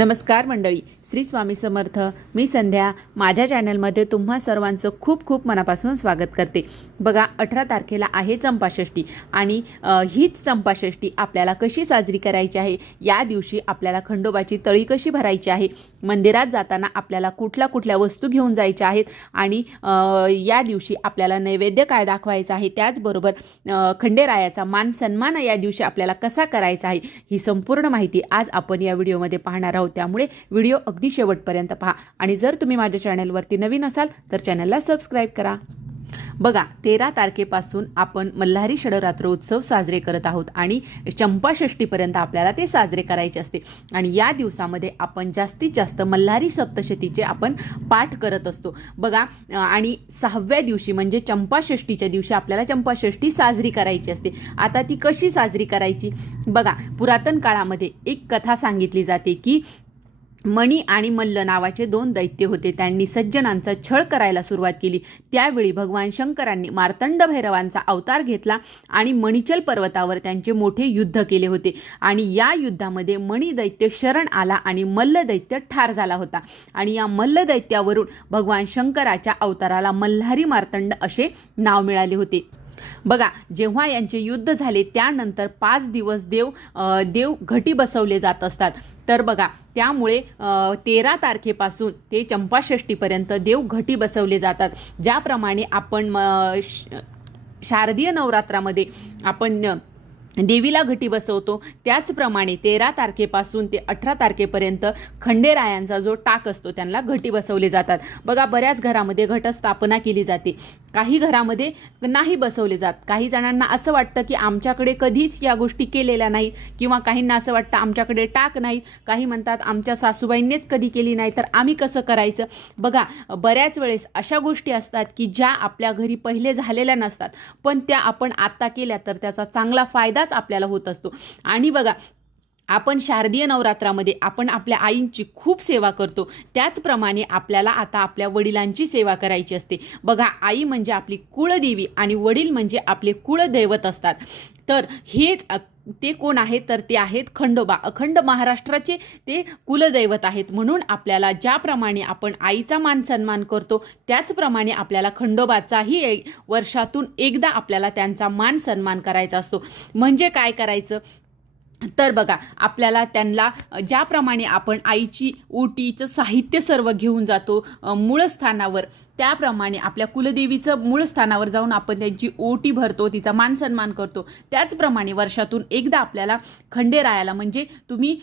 नमस्कार मंडळी, श्री स्वामी समर्थ. मी संध्या. माझ्या चॅनलमध्ये तुम्हा सर्वांचं खूप खूप मनापासून स्वागत करते. बघा, 18 तारखेला आहे चंपाषष्ठी आणि हीच चंपाषष्ठी आपल्याला कशी साजरी करायची आहे, या दिवशी आपल्याला खंडोबाची तळी कशी भरायची आहे, मंदिरात जाताना आपल्याला कुठल्या वस्तू घेऊन जायच्या आहेत आणि या दिवशी आपल्याला नैवेद्य काय दाखवायचा आहे, त्याचबरोबर खंडेरायाचा मान सन्मान या दिवशी आपल्याला कसा करायचा आहे, ही संपूर्ण माहिती आज आपण या व्हिडिओमध्ये पाहणार आहोत. त्यामुळे व्हिडिओ अगदी शेवटपर्यंत पहा आणि जर तुम्ही माझ्या चॅनलवरती नवीन असाल तर चॅनलला सबस्क्राईब करा. बघा, 13 तारखेपासून आपण मल्हारी षडरात्र उत्सव साजरे करत आहोत आणि चंपाषष्ठीपर्यंत आपल्याला ते साजरे करायचे असते आणि या दिवसामध्ये आपण जास्तीत जास्त मल्हारी सप्तशतीचे आपण पाठ करत असतो. बघा, आणि 6व्या दिवशी म्हणजे चंपाषष्ठीच्या दिवशी आपल्याला चंपाषष्ठी साजरी करायची असते. आता ती कशी साजरी करायची? बघा, पुरातन काळामध्ये एक कथा सांगितली जाते की मणी आणि मल्ल नावाचे 2 दैत्य होते. त्यांनी सज्जनांचा छळ करायला सुरुवात केली. त्यावेळी भगवान शंकरांनी मार्तंड भैरवांचा अवतार घेतला आणि मणिचल पर्वतावर त्यांचे मोठे युद्ध केले होते आणि या युद्धामध्ये मणी दैत्य शरण आला आणि मल्ल दैत्य ठार झाला होता आणि या मल्ल दैत्यावरून भगवान शंकराच्या अवताराला मल्हारी मार्तंड असे नाव मिळाले होते. बघा, जेव्हा यांचे युद्ध झाले त्यानंतर 5 दिवस देव घटी बसवले जात असतात. तर बघा, त्यामुळे 13 तारखेपासून ते चंपाषष्ठीपर्यंत देव घटी बसवले जातात. ज्याप्रमाणे आपण शारदीय नवरात्रामध्ये आपण देवीला घटी बसवतो, त्याचप्रमाणे 13 तारखेपासून ते 18 तारखेपर्यंत खंडेरायांचा जो टाक असतो त्यांना घटी बसवले जातात. बघा, बऱ्याच घरामध्ये घटस्थापना केली जाते, काही घरामध्ये नाही बसवले जात. काही जणांना असं वाटतं की आमच्याकडे कधीच या गोष्टी केलेल्या नाहीत किंवा काहींना असं वाटतं आमच्याकडे टाक नाही. काही म्हणतात आमच्या सासूबाईंनीच कधी केली नाही तर आम्ही कसं करायचं. बघा, बऱ्याच वेळेस अशा गोष्टी असतात की ज्या आपल्या घरी पहिले झालेल्या नसतात, पण त्या आपण आता केल्या तर त्याचा चांगला फायदाच आपल्याला होत असतो. आणि बघा, आपण शारदीय नवरात्रामध्ये आपण आपल्या आईंची खूप सेवा करतो, त्याचप्रमाणे आपल्याला आता आपल्या वडिलांची सेवा करायची असते. बघा, आई म्हणजे आपली कुळदेवी आणि वडील म्हणजे आपले कुळदैवत असतात. तर हेच ते कोण आहेत? तर ते आहेत खंडोबा. अखंड महाराष्ट्राचे ते कुलदैवत आहेत. म्हणून आपल्याला ज्याप्रमाणे आपण आईचा मान सन्मान करतो त्याचप्रमाणे आपल्याला खंडोबाचाही वर्षातून एकदा आपल्याला त्यांचा मान सन्मान करायचा असतो. म्हणजे काय करायचं? तर बघा, आपल्याला त्यांना ज्याप्रमाणे आपण आईची ओटीचं साहित्य सर्व घेऊन जातो मूळ स्थानावर, त्याप्रमाणे आपल्या कुलदेवीचं मूळ स्थानावर जाऊन आपण त्यांची ओटी भरतो, तिचा मान सन्मान करतो. त्याचप्रमाणे वर्षातून एकदा आपल्याला खंडेरायाला म्हणजे तुम्ही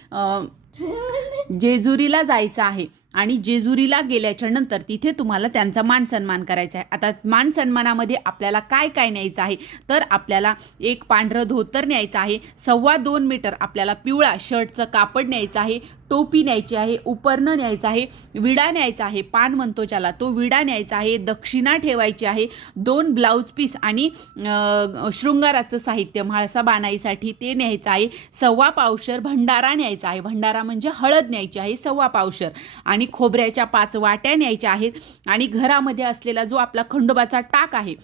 जेजुरीला जायचं आहे आणि जेजुरीला गेल्याच्या नंतर तिथे तुम्हाला त्यांचा मान सन्मान करायचा आहे. आता मान सन्मानामध्ये आपल्याला काय काय न्यायचं आहे? तर आपल्याला एक पांढरं धोतर न्यायचं आहे, 2.25 मीटर आपल्याला पिवळा शर्टचं कापड न्यायचं आहे, टोपी न्यायची आहे, उपरणं न्यायचं आहे, विडा न्यायचा आहे, पान म्हणतो ज्याला तो विडा न्यायचा आहे, दक्षिणा ठेवायची आहे, 2 ब्लाऊज पीस आणि शृंगाराचं साहित्य म्हाळसा बाणाईसाठी ते न्यायचं आहे, 1.25 पावशर भंडारा न्यायचा आहे, भंडारा म्हणजे हळद न्यायची आहे 1.25 पावशर, आणि खोबऱ्याच्या 5 वाट्या न्यायच्या आहेत आणि घरामध्ये असलेला जो आपला खंडोबाचा टाक आहे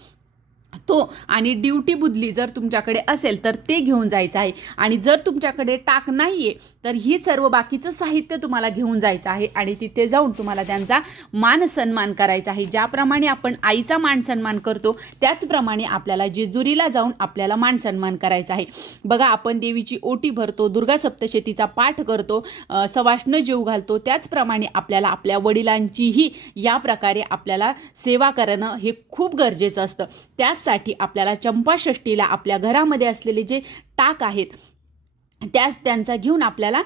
तो आणि ड्युटी बुदली जर तुमच्याकडे असेल तर ते घेऊन जायचं आहे. आणि जर तुमच्याकडे टाक नाहीये तर ही सर्व बाकीचं साहित्य तुम्हाला घेऊन जायचं आहे आणि तिथे जाऊन तुम्हाला त्यांचा मान सन्मान करायचा आहे. ज्याप्रमाणे आपण आईचा मान सन्मान करतो त्याचप्रमाणे आपल्याला जेजुरीला जाऊन आपल्याला मान सन्मान करायचा आहे. बघा, आपण देवीची ओटी भरतो, दुर्गा सप्तशतीचा पाठ करतो, सवाष्ण जेव घालतो, त्याचप्रमाणे आपल्याला आपल्या वडिलांचीही या प्रकारे आपल्याला सेवा करणं हे खूप गरजेचं असतं. त्यासाठी आपल्याला चंपाषष्ठीला आपल्या घरामध्ये असलेले जे टाक आहेत त्यांचा घेऊन आपल्याला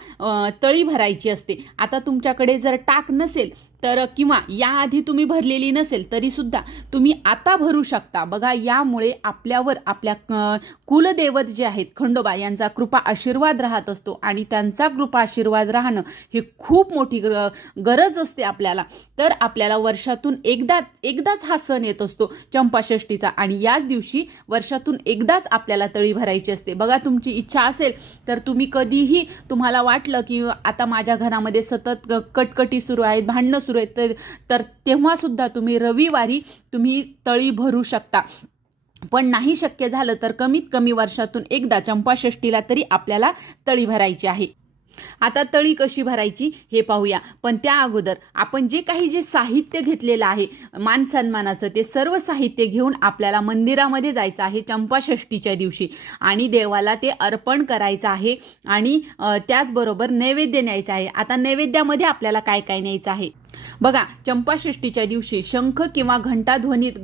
तळी भरायची असते. आता तुमच्याकडे जर टाक नसेल तर किंवा याआधी तुम्ही भरलेली नसेल तरी सुद्धा तुम्ही आता भरू शकता. बघा, यामुळे आपल्यावर आपल्या कुलदेवत जे आहेत खंडोबा यांचा कृपा आशीर्वाद राहत असतो आणि त्यांचा कृपा आशीर्वाद राहणं हे खूप मोठी गरज असते आपल्याला. तर आपल्याला वर्षातून एकदाच हा सण येत असतो चंपाषष्ठीचा आणि याच दिवशी वर्षातून एकदाच आपल्याला तळी भरायची असते. बघा, तुमची इच्छा असेल तर तुम्ही कधीही तुम्हाला वाटलं की आता माझ्या घरामध्ये सतत कटकटी सुरू आहेत, भांडणं सुरू आहेत, तर तेव्हा सुद्धा तुम्ही रविवारी तुम्ही तळी भरू शकता. पण नाही शक्य झालं तर कमीत कमी वर्षातून एकदा चंपाषष्ठीला तरी आपल्याला तळी भरायची आहे. आता तळी कशी भरायची हे पाहूया, पण त्या अगोदर आपण जे साहित्य घेतलेलं आहे मान सन्मानाचं, ते सर्व साहित्य घेऊन आपल्याला मंदिरामध्ये जायचं आहे चंपाषष्ठीच्या दिवशी आणि देवाला ते अर्पण करायचं आहे आणि त्याचबरोबर नैवेद्य न्यायचा आहे. आता नैवेद्यामध्ये आपल्याला काय काय न्यायचं आहे बघा. चंपाषष्ठीच्या दिवशी शंख किंवा घंटा ध्वनीत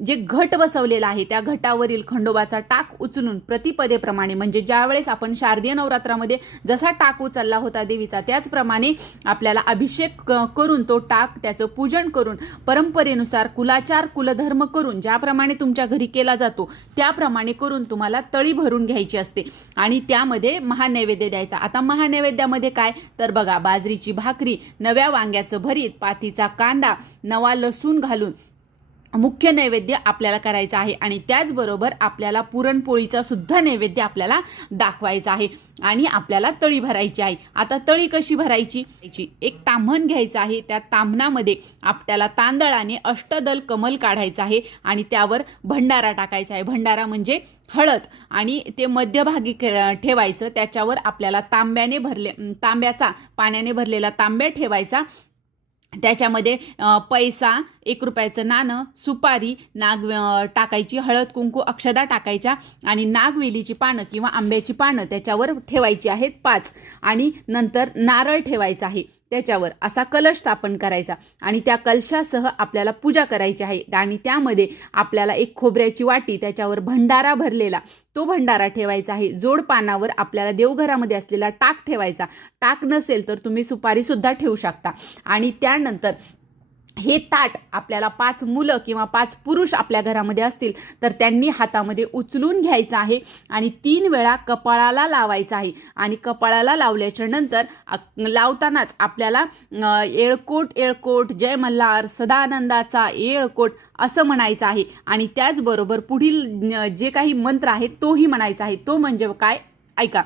जे घट बसवलेला आहे त्या घटावरील खंडोबाचा टाक उचलून प्रतिपदेप्रमाणे, म्हणजे ज्यावेळेस आपण शारदीय नवरात्रामध्ये जसा टाक उचलला होता देवीचा, त्याचप्रमाणे आपल्याला अभिषेक करून तो टाक त्याचं पूजन करून परंपरेनुसार कुलाचार कुलधर्म करून ज्याप्रमाणे तुमच्या घरी केला जातो त्याप्रमाणे करून तुम्हाला तळी भरून घ्यायची असते आणि त्यामध्ये महानैवेद्य द्यायचा. आता महानैवेद्यामध्ये काय तर बघा, बाजरीची भाकरी, नव्या वांग्याचं भरीत, पातीचा कांदा, नवा लसूण घालून मुख्य नैवेद्य आपल्याला करायचा आहे आणि त्याचबरोबर आपल्याला पुरणपोळीचा सुद्धा नैवेद्य आपल्याला दाखवायचा आहे आणि आपल्याला तळी भरायची आहे. आता तळी कशी भरायची, एक ताम्हण घ्यायचं आहे. त्या ताम्हणामध्ये आपल्याला तांदळाने अष्टदल कमल काढायचं आहे आणि त्यावर भंडारा टाकायचा आहे. भंडारा म्हणजे हळद आणि ते मध्यभागी ठेवायचं. त्याच्यावर आपल्याला तांब्याचा पाण्याने भरलेला तांब्या ठेवायचा. त्याच्यामध्ये पैसा, 1 रुपयाचं नाणं, सुपारी, नाग टाकायची, हळद कुंकू अक्षदा टाकायच्या आणि नागवेलीची पानं किंवा आंब्याची पानं त्याच्यावर ठेवायची आहेत 5 आणि नंतर नारळ ठेवायचा आहे त्याच्यावर. असा कलश स्थापन करायचा आणि त्या कलशासह आपल्याला पूजा करायची आहे आणि त्यामध्ये आपल्याला एक खोबऱ्याची वाटी, त्याच्यावर भंडारा भरलेला तो भंडारा ठेवायचा आहे. जोड पानावर आपल्याला देवघरामध्ये असलेला टाक ठेवायचा. टाक नसेल तर तुम्ही सुपारी सुद्धा ठेवू शकता आणि त्यानंतर हे ताट आपल्याला 5 मुलं किंवा 5 पुरुष आपल्या घरामध्ये असतील तर त्यांनी हातामध्ये उचलून घ्यायचं आहे आणि 3 वेळा कपाळाला लावायचं आहे आणि कपाळाला लावल्याच्या नंतर लावतानाच आपल्याला येळकोट येळकोट जय मल्हार सदानंदाचा येळकोट असं म्हणायचं आहे आणि त्याचबरोबर पुढील जे काही मंत्र आहे तोही म्हणायचा आहे. तो म्हणजे काय ऐका.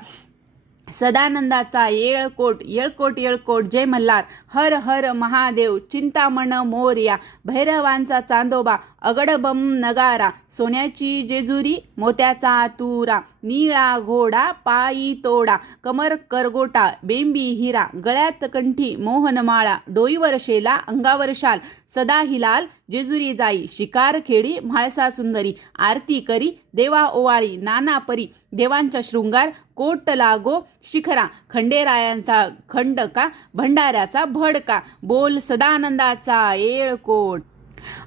सदानंदाचा येळकोट येळकोट येळकोट जय मल्हार, हर हर महादेव, चिंतामण मोरया, भैरवांचा चांदोबा, अगडबम नगारा, सोन्याची जेजुरी, मोत्याचा तुरा, निळा घोडा पायी तोडा, कमर करगोटा, बेंबी हिरा, गळ्यात कंठी मोहनमाळा, डोईवर शेला, अंगावर शाल, सदा हिलाल, जेजुरी जाई, शिकार खेडी, म्हाळसा सुंदरी, आरती करी, देवा ओवाळी, नाना परी, देवांचा शृंगार, कोट लागो शिखरा, खंडेरायांचा खंडका, भंडाऱ्याचा भडका, बोल सदानंदाचा येळकोट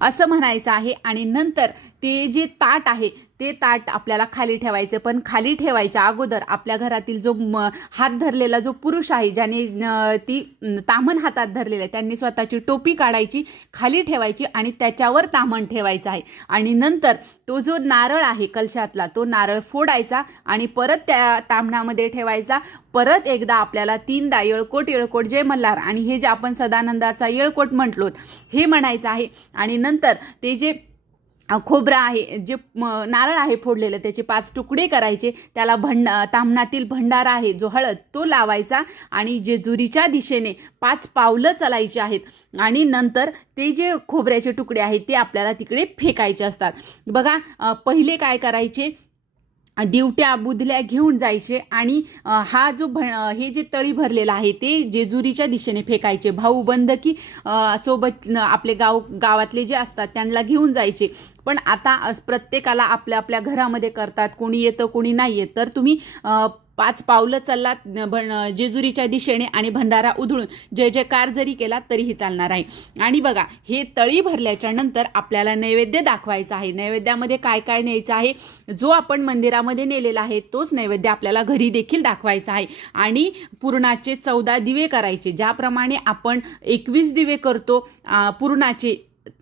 असं म्हणायचं आहे. आणि नंतर ते जे ताट आहे ते ताट आपल्याला खाली ठेवायचं. पण खाली ठेवायच्या अगोदर आपल्या घरातील जो हात धरलेला जो पुरुष आहे, ज्याने ती ताम्हण हातात धरलेलं आहे, त्यांनी स्वतःची टोपी काढायची, खाली ठेवायची आणि त्याच्यावर ताम्हण ठेवायचं आहे. आणि नंतर तो जो नारळ आहे कलशातला तो नारळ फोडायचा आणि परत त्या ताम्हणामध्ये ठेवायचा. परत एकदा आपल्याला 3दा येळकोट येळकोट जय मल्हार आणि हे जे आपण सदानंदाचा येळकोट म्हटलो हे म्हणायचं आहे. आणि नंतर ते जे खोबरं आहे, जे नारळ आहे फोडलेलं, त्याचे 5 तुकडे करायचे. त्याला ताम्हणातील भंडारा आहे जो हळद तो लावायचा आणि जेजुरीच्या दिशेने 5 पावलं चालायची आहेत आणि नंतर ते जे खोबऱ्याचे तुकडे आहेत ते आपल्याला तिकडे फेकायचे असतात. बघा, पहिले काय करायचे, दिवट्या बुधल्या घेऊन जायचे आणि हा जो हे जे तळी भरलेला आहे ते जेजुरीच्या दिशेने फेकायचे. भाऊ बंधकी सोबत आपले गावातले जे असतात त्यांना घेऊन जायचे. पण आता प्रत्येकाला आपल्या आपल्या घरामध्ये करतात, कोणी येतं कोणी नाही येत. तर तुम्ही 5 पावलं चाललात जेजुरीच्या दिशेने आणि भंडारा उधळून जय जयकार जरी केला तरीही चालणार आहे. आणि बघा, हे तळी भरल्याच्या नंतर आपल्याला नैवेद्य दाखवायचा आहे. नैवेद्यामध्ये काय काय न्यायचं आहे, जो आपण मंदिरामध्ये नेलेला आहे तोच नैवेद्य आपल्याला घरी देखील दाखवायचा आहे. आणि पुरणाचे 14 दिवे करायचे. ज्याप्रमाणे आपण 21 दिवे करतो पुरणाचे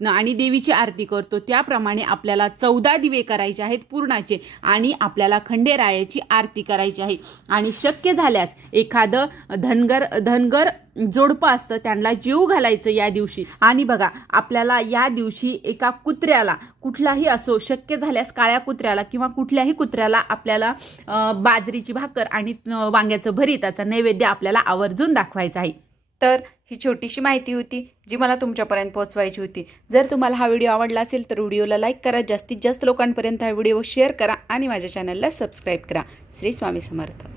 आणि देवीची आरती करतो त्याप्रमाणे आपल्याला 14 दिवे करायचे आहेत पूर्णाचे आणि आपल्याला खंडेरायाची आरती करायची आहे. आणि शक्य झाल्यास एखादं धनगर जोडपं असतं त्यांना जीव घालायचं या दिवशी. आणि बघा, आपल्याला या दिवशी एका कुत्र्याला, कुठलाही असो, शक्य झाल्यास काळ्या कुत्र्याला किंवा कुठल्याही कुत्र्याला आपल्याला बाजरीची भाकर आणि वांग्याचं भरीताचा नैवेद्य आपल्याला आवर्जून दाखवायचा आहे. तर ही छोटीशी माहिती होती जी मला तुमच्यापर्यंत पोहोचवायची होती. जर तुम्हाला हा व्हिडिओ आवडला असेल तर व्हिडिओला लाईक करा, जास्तीत जास्त लोकांपर्यंत हा व्हिडिओ शेअर करा आणि माझ्या चॅनलला सबस्क्राईब करा. श्री स्वामी समर्थ.